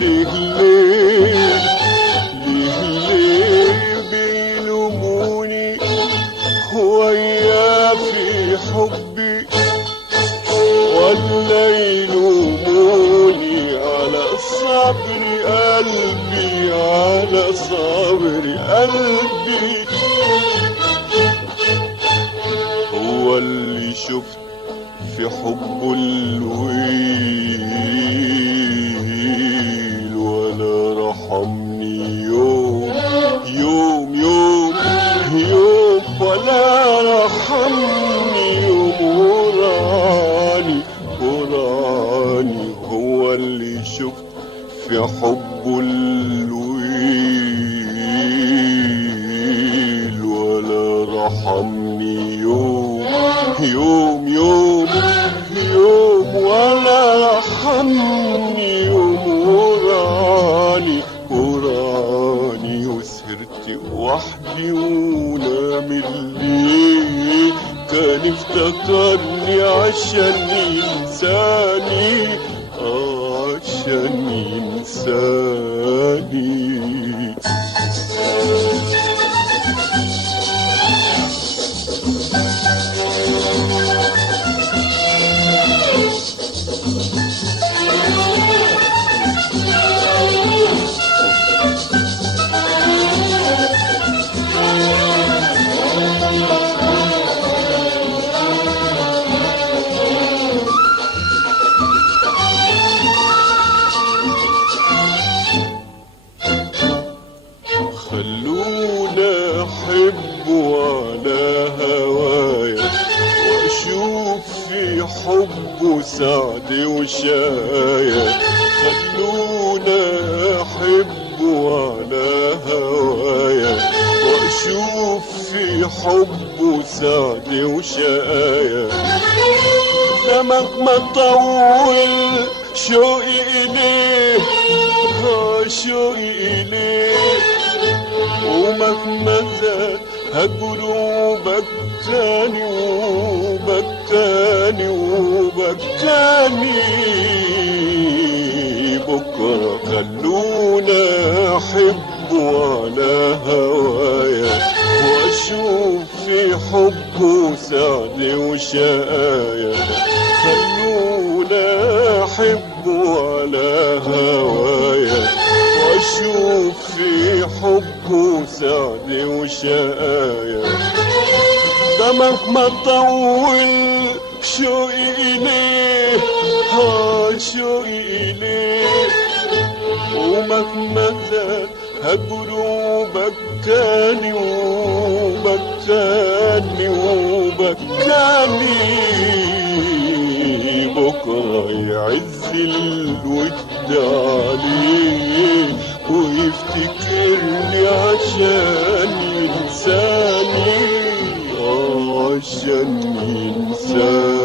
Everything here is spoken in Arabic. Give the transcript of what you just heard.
ليه ليه ليه ليه بيلوموني ويا في حبي، ولا يلوموني على صبر قلبي، على صبر قلبي. هو اللي شفت في حبه الويل ولا رحمني يوم يوم يوم يوم، ولا رحمني يوم وراني وراني. هو اللي شفت في حبه الويل ولا رحمني يوم يوم يوم يوم، ولا رحمني يوم وراني وراني. وسهرت وحدي ونام الليل، كان افتكرني عشان ينساني، عشان ينساني. خلونا احب على هوايا، واشوف في حبه سعد وشايا. خلونا احب على هوايا، واشوف في حبه سعد وشايا. دمك ما طول شوقي اليه، شوقي اليه، ومهما زاد هقلوبك تاني وبكاني وبكاني. بكرة خلونا احب على هوايا، واشوف في حبه سعد وشقايا. خلونا احب على هوايا، واشوف في حبه سعد وشقايا. دمك ما طول شوقي إليه، شوقي إليه، ومهما زاد هقلوبك تاني وبكاني وبكاني. بكرة يعز الود عليه ويفتكرني عشان ينساني، عشان ينساني.